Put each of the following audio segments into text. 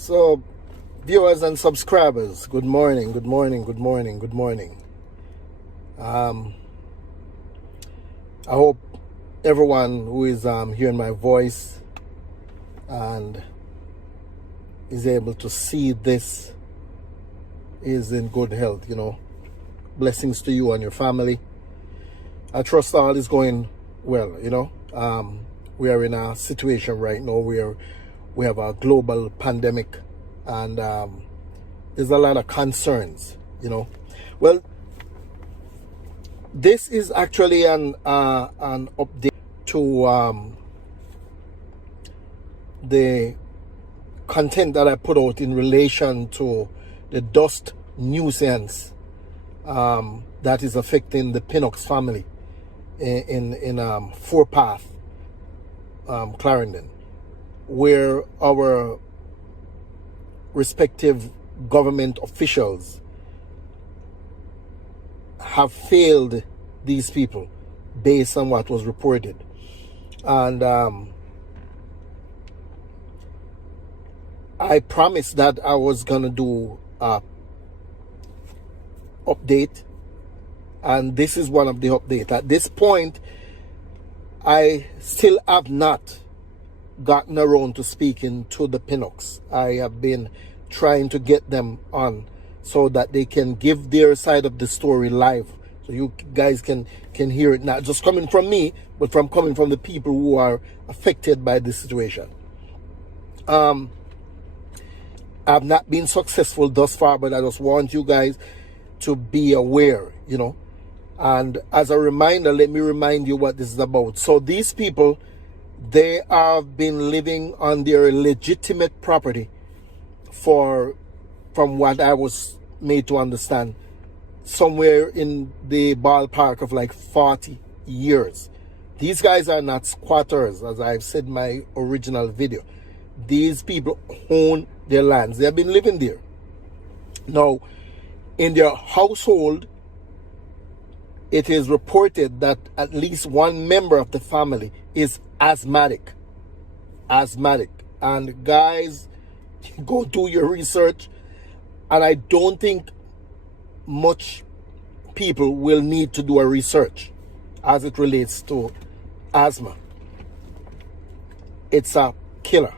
So, viewers and subscribers, good morning, good morning, good morning, good morning. I hope everyone who is hearing my voice and is able to see this is in good health, Blessings to you and your family. I trust all is going well, We are in a situation right now where we have a global pandemic and there's a lot of concerns, Well, this is actually an update to the content that I put out in relation to the dust nuisance that is affecting the Pinnock's family in Fourpath, Clarendon, where our respective government officials have failed these people based on what was reported. And I promised that I was going to do a update, and this is one of the updates. At this point, I still have not gotten around to speaking to the Pinnocks. I have been trying to get them on so that they can give their side of the story live, so you guys can hear it, not just coming from me, but coming from the people who are affected by this situation. I've not been successful thus far, but I just want you guys to be aware, And as a reminder, let me remind you what this is about. So these people, they have been living on their legitimate property from what I was made to understand, somewhere in the ballpark of like 40 years. These guys are not squatters, as I've said in my original video. These people own their lands. They have been living there. Now, in their household, it is reported that at least one member of the family is asthmatic. And guys, go do your research. And I don't think much people will need to do a research as it relates to asthma. It's a killer.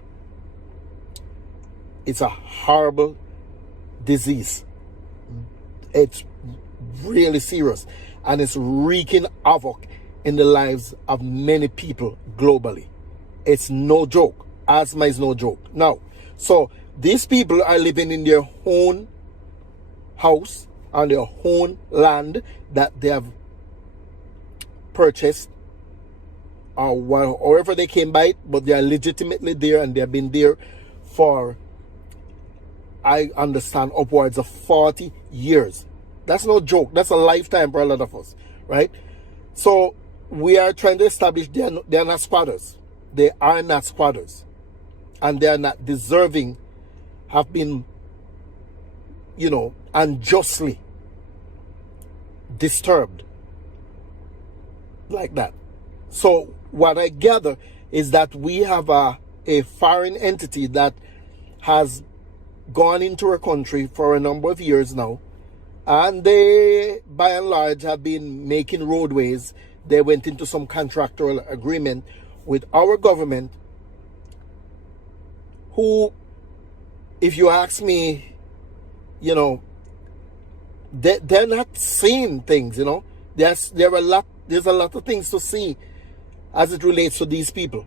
It's a horrible disease. It's really serious, and it's wreaking havoc in the lives of many people globally. It's no joke. Asthma is no joke. Now, so these people are living in their own house, on their own land that they have purchased, or however they came by it, but they are legitimately there, and they have been there for, I understand, upwards of 40 years. That's no joke. That's a lifetime for a lot of us, right? So we are trying to establish they are not squatters. They are not squatters. And they are not deserving, have been, unjustly disturbed like that. So what I gather is that we have a foreign entity that has gone into our country for a number of years now, and they by and large have been making roadways. They went into some contractual agreement with our government, who, if you ask me, they're not seeing things. There's a lot of things to see as it relates to these people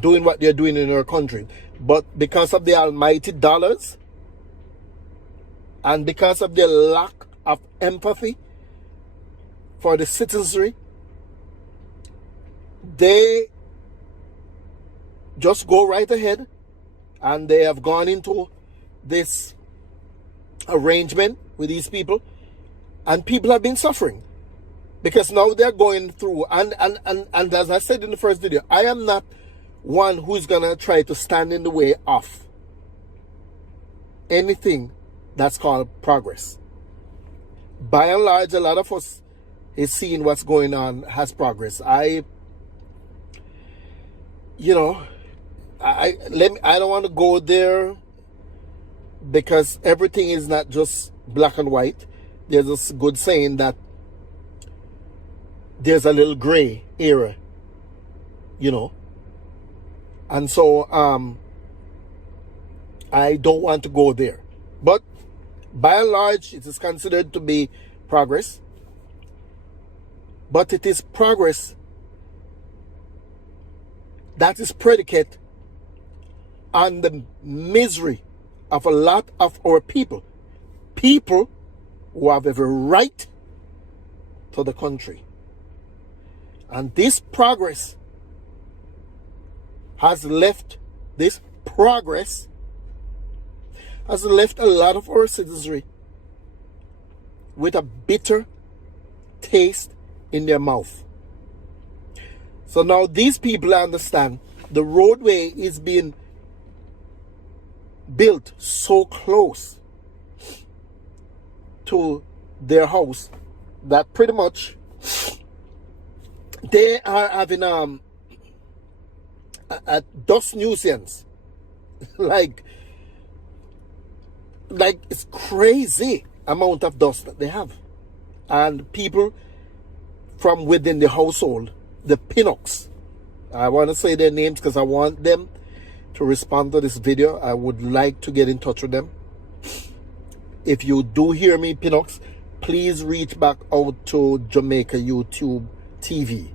doing what they're doing in our country. But because of the almighty dollars, and because of their lack of empathy for the citizenry, they just go right ahead, and they have gone into this arrangement with these people, and people have been suffering because now they're going through, and as I said in the first video, I am not one who's gonna try to stand in the way of anything that's called progress. By and large, a lot of us is seeing what's going on as progress. I don't want to go there because everything is not just black and white. There's a good saying that there's a little gray area, and so I don't want to go there. But by and large, it is considered to be progress. But it is progress that is predicated on the misery of a lot of our people. People who have every right to the country. And this progress has left a lot of our citizenry with a bitter taste in their mouth. So now these people understand the roadway is being built so close to their house that pretty much they are having a dust nuisance. like it's crazy amount of dust that they have. And people from within the household, the Pinnocks, I want to say their names because I want them to respond to this video. I would like to get in touch with them. If you do hear me, Pinnocks, please reach back out to Jamaica YouTube TV.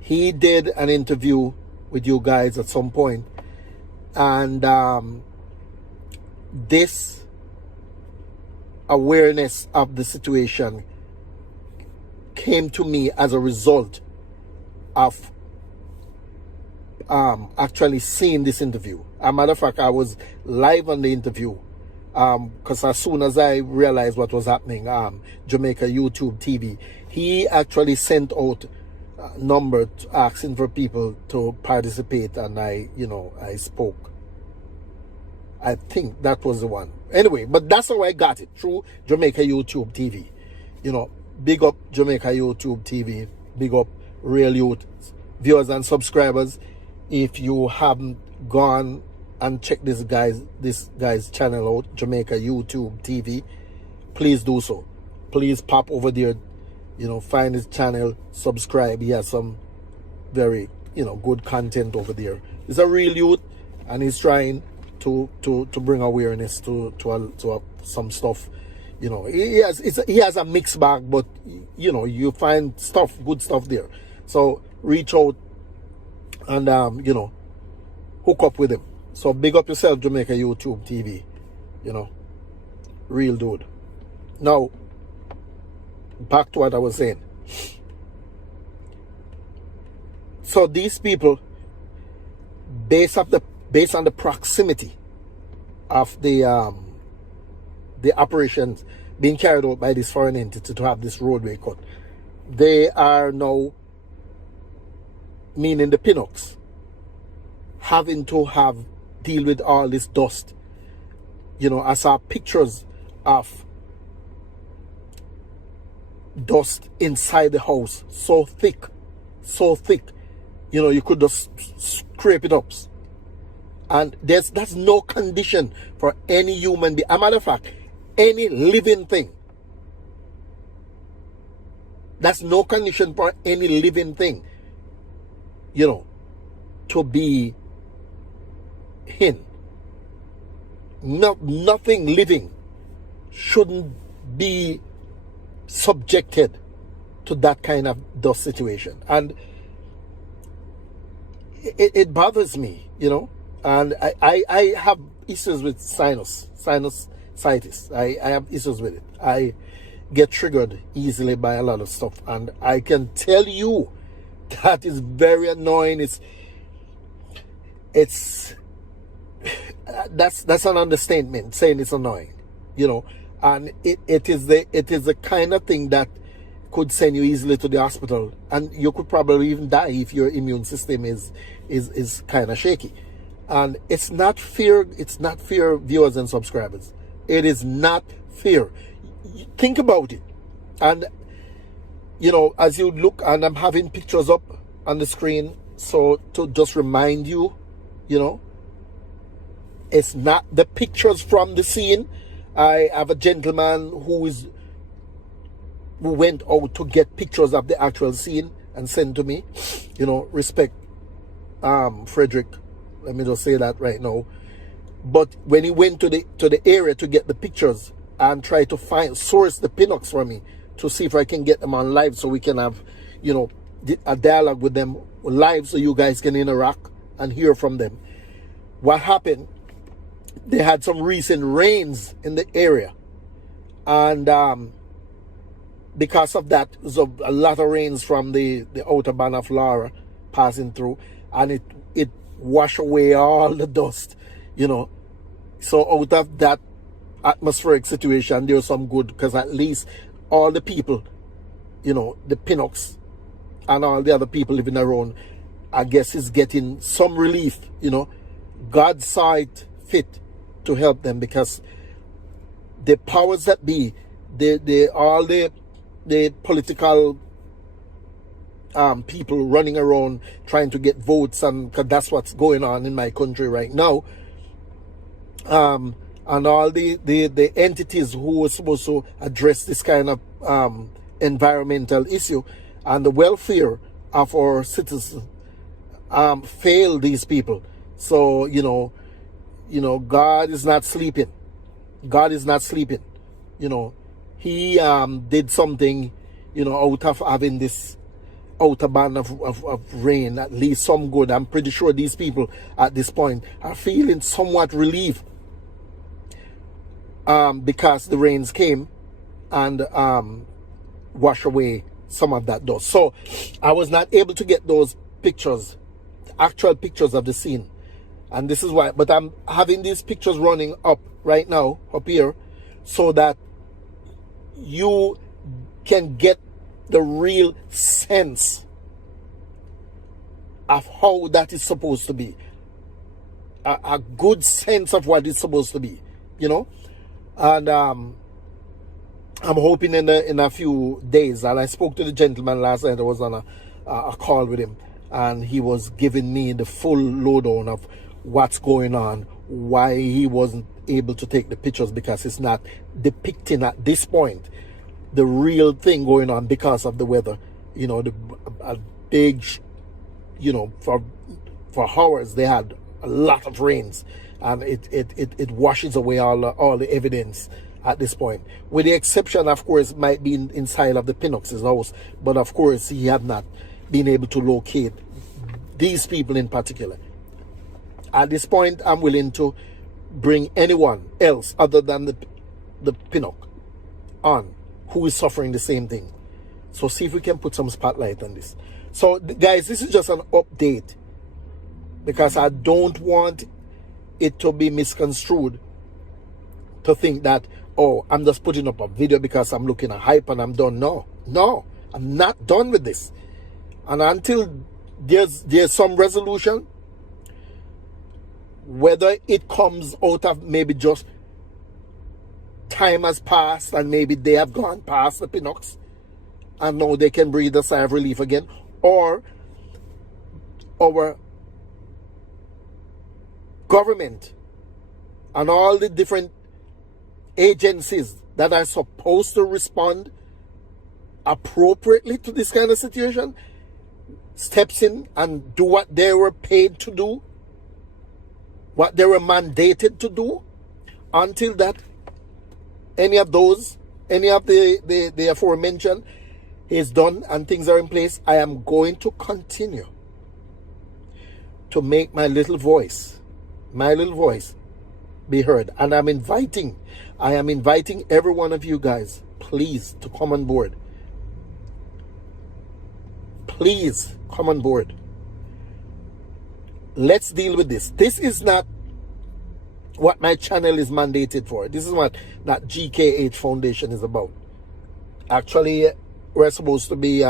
He did an interview with you guys at some point, and this awareness of the situation came to me as a result of actually seeing this interview. As a matter of fact, I was live on the interview because as soon as I realized what was happening, Jamaica YouTube TV, he actually sent out a number asking for people to participate, and I spoke. I think that was the one. Anyway, but that's how I got it, through Jamaica YouTube TV. Big up Jamaica YouTube TV. Big up Real Youth viewers and subscribers. If you haven't gone and checked this guy's channel out, Jamaica YouTube TV, please do so. Please pop over there, find his channel, subscribe. He has some very, good content over there. He's a real youth, and he's trying to bring awareness to some stuff. He has a mixed bag, but you find good stuff there. So reach out and hook up with him. So big up yourself, Jamaica YouTube TV. Real dude. Now back to what I was saying. So these people, based on the proximity of the operations being carried out by this foreign entity to have this roadway cut, they are now, meaning the Pinnocks, having to deal with all this dust. I saw pictures of dust inside the house, so thick, you could just scrape it up. And that's no condition for any human being. As a matter of fact, any living thing. That's no condition for any living thing, to be in. Nothing living shouldn't be subjected to that kind of dust situation. And it bothers me, and I have issues with sinusitis. I have issues with it. I get triggered easily by a lot of stuff, and I can tell you that is very annoying. It's that's an understatement, saying it's annoying, and it is the kind of thing that could send you easily to the hospital, and you could probably even die if your immune system is kind of shaky. And it's not fair, viewers and subscribers. It is not fair. Think about it. And as you look, and I'm having pictures up on the screen, so to just remind you, It's not the pictures from the scene. I have a gentleman who went out to get pictures of the actual scene and sent to me. You know, respect, Frederick. Let me just say that right now. But when he went to the area to get the pictures and try to source the pinups for me to see if I can get them on live so we can have, you know, a dialogue with them live so you guys can interact and hear from them. What happened? They had some recent rains in the area, and because of that, there's a lot of rains from the autobahn of Lara passing through, and it washed away all the dust, you know. So out of that atmospheric situation, there's some good, because at least all the people, you know, the Pinucks and all the other people living around, I guess, is getting some relief, you know. God saw it fit to help them, because the powers that be, all the political people running around trying to get votes, and because that's what's going on in my country right now, and all the entities who were supposed to address this kind of environmental issue and the welfare of our citizens fail these people. So you know, God is not sleeping. God is not sleeping. You know, he did something, you know, out of having this autobahn of rain, at least some good. I'm pretty sure these people at this point are feeling somewhat relief, because the rains came and wash away some of that dust. So I was not able to get those pictures, actual pictures of the scene. And this is why, but I'm having these pictures running up right now, up here, so that you can get the real sense of how that is supposed to be. A good sense of what it's supposed to be, you know. And I'm hoping in a few days, and I spoke to the gentleman last night. I was on a call with him, and he was giving me the full lowdown of what's going on, why he wasn't able to take the pictures, because it's not depicting at this point the real thing going on because of the weather. You know, a big, you know, for hours they had a lot of rains, and it washes away all the evidence at this point, with the exception, of course, might be inside of the Pinucks' house, but of course he had not been able to locate these people in particular. At this point, I'm willing to bring anyone else other than the Pinuck on who is suffering the same thing. So see if we can put some spotlight on this. So guys, this is just an update, because I don't want it to be misconstrued to think that, oh, I'm just putting up a video because I'm looking at hype and I'm done. No, I'm not done with this. And until there's some resolution, whether it comes out of maybe just time has passed and maybe they have gone past the Pinucks and now they can breathe a sigh of relief again, or our government and all the different agencies that are supposed to respond appropriately to this kind of situation steps in and do what they were paid to do, what they were mandated to do. Until that, any of the aforementioned is done and things are in place, I am going to continue to make my little voice be heard. And I am inviting every one of you guys, please, to come on board. Please come on board. Let's deal with this. This is not what my channel is mandated for. This is what that GKH Foundation is about. Actually, we're supposed to be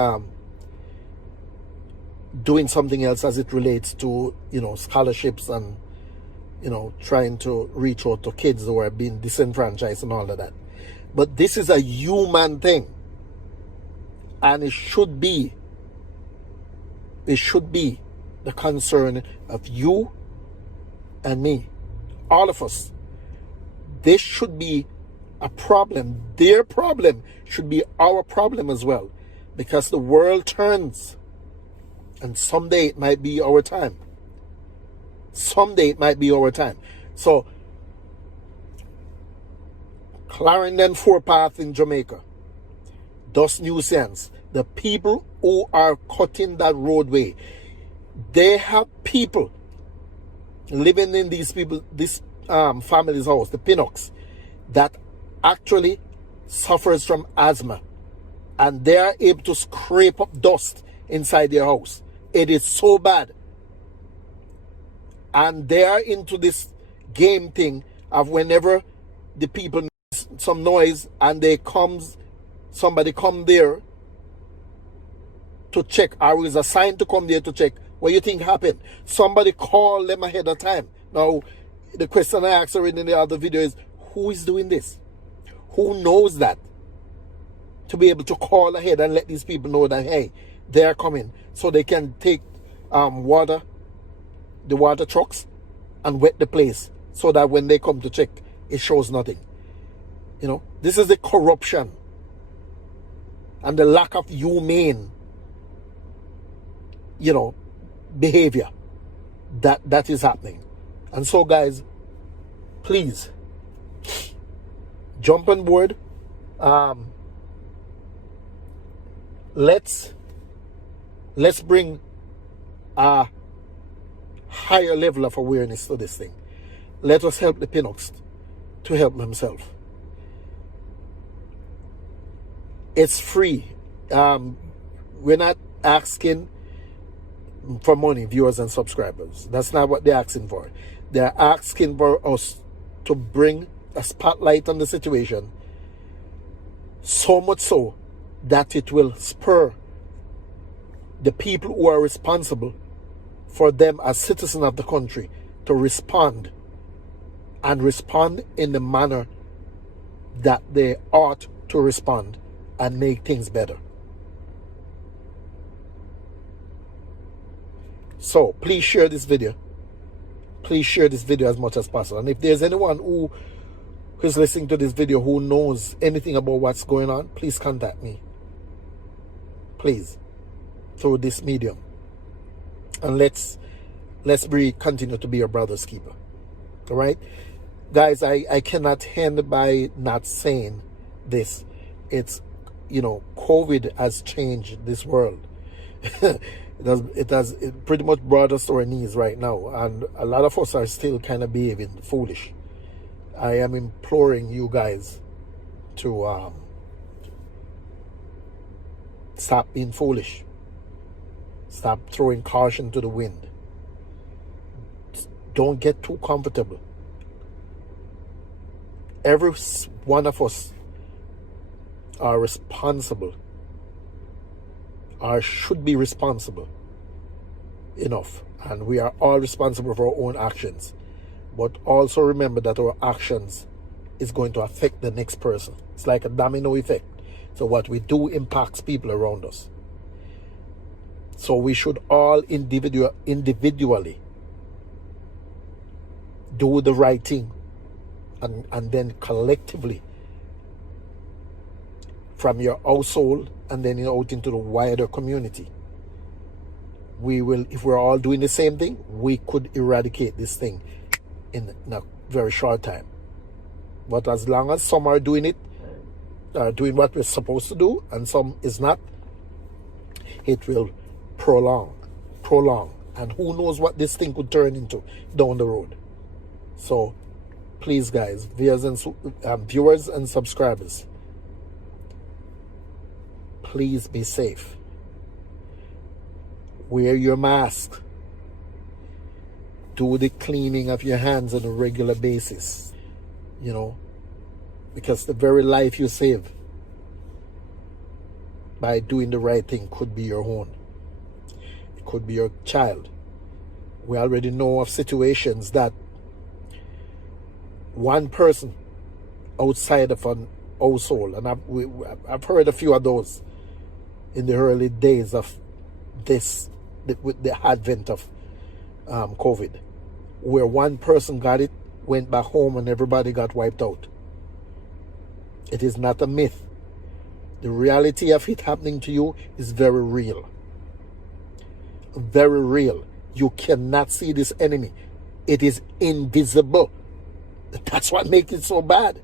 doing something else as it relates to, you know, scholarships and, you know, trying to reach out to kids who are being disenfranchised and all of that. But this is a human thing, and it should be the concern of you and me, all of us. This should be a problem. Their problem should be our problem as well, because the world turns, and someday it might be our time. Someday it might be our time. So, Clarendon footpath in Jamaica, thus nuisance. The people who are cutting that roadway, they have people living in this family's house, the Pinnocks, that actually suffers from asthma, and they are able to scrape up dust inside their house. It is so bad. And they are into this game thing of whenever the people make some noise and somebody come there to check, or is assigned to come there to check, what you think happened? Somebody call them ahead of time. Now, the question I asked already in the other video is, who is doing this? Who knows that? To be able to call ahead and let these people know that, hey, they are coming, so they can take the water trucks and wet the place, so that when they come to check, it shows nothing. You know, this is the corruption and the lack of humane, behavior that is happening. And so, guys, please jump on board. Let's bring a higher level of awareness to this thing. Let us help the Pinnocks to help themselves. It's free. We're not asking for money, viewers and subscribers. That's not what they're asking for. They're asking for us to bring a spotlight on the situation, so much so that it will spur the people who are responsible for them as citizens of the country to respond, and respond in the manner that they ought to respond and make things better. So please share this video. Please share this video as much as possible. And if there's anyone who is listening to this video who knows anything about what's going on, please contact me. Please, through this medium. And let's continue to be your brother's keeper. All right? Guys, I cannot end by not saying this. It's, COVID has changed this world. It pretty much brought us to our knees right now, and a lot of us are still kind of behaving foolish. I am imploring you guys to stop being foolish. Stop throwing caution to the wind. Don't get too comfortable. Every one of us are responsible, or should be responsible enough, and we are all responsible for our own actions. But also remember that our actions is going to affect the next person. It's like a domino effect. So what we do impacts people around us. So we should all individually do the right thing, and then collectively, from your household and then out into the wider community, we will, if we're all doing the same thing, we could eradicate this thing in a very short time. But as long as some are doing it, doing what we're supposed to do, and some is not, it will prolong, and who knows what this thing could turn into down the road. So please, guys, viewers and subscribers, please be safe. Wear your mask. Do the cleaning of your hands on a regular basis, because the very life you save by doing the right thing could be your own. It could be your child. We already know of situations that one person outside of an household, and I've heard a few of those in the early days of with the advent of COVID, where one person got it went back home and everybody got wiped out. It is not a myth. The reality of it happening to you is very real. Very real. You cannot see this enemy. It is invisible. That's what makes it so bad.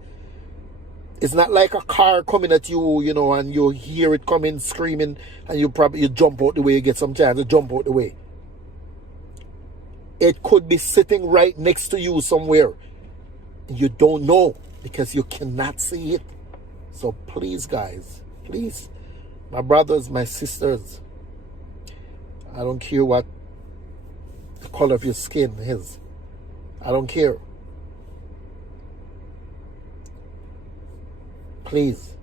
It's not like a car coming at you, you know, and you hear it coming, screaming, and you jump out the way, you get some chance to jump out the way. It could be sitting right next to you somewhere. You don't know because you cannot see it. So please, guys, please, my brothers, my sisters, I don't care what the color of your skin is. I don't care. Please,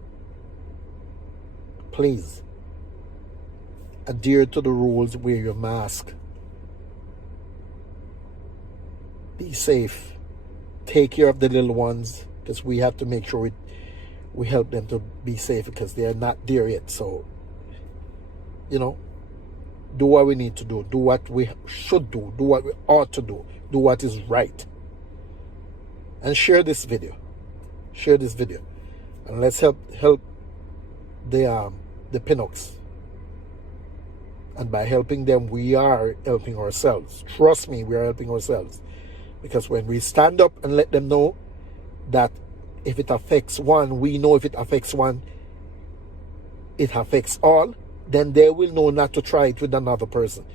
please, adhere to the rules, wear your mask. Be safe. Take care of the little ones, because we have to make sure we help them to be safe, because they are not there yet. So, you know, do what we need to do. Do what we should do. Do what we ought to do. Do what is right. And share this video. Share this video. And let's help the Pinocks. And by helping them, we are helping ourselves. Trust me, we are helping ourselves. Because when we stand up and let them know that if it affects one, we know if it affects one, it affects all, then they will know not to try it with another person.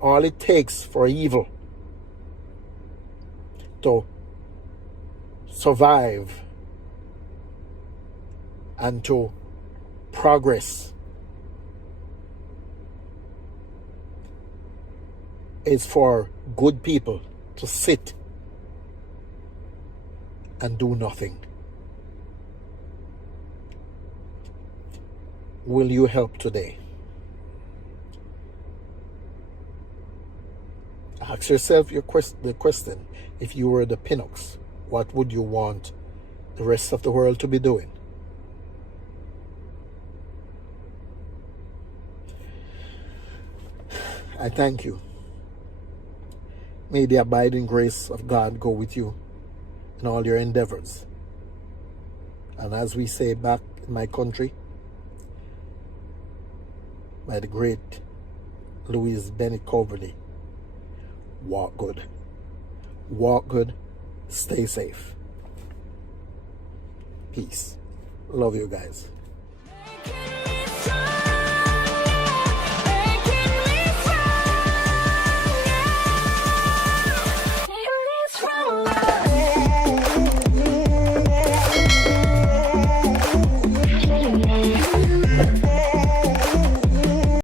All it takes for evil to survive and to progress is for good people to sit and do nothing. Will you help today? Ask yourself the question, if you were the Pinocks, what would you want the rest of the world to be doing? I thank you. May the abiding grace of God go with you in all your endeavors. And as we say back in my country, by the great Louise Bennett Coverley, walk good. Walk good. Stay safe. Peace. Love you guys.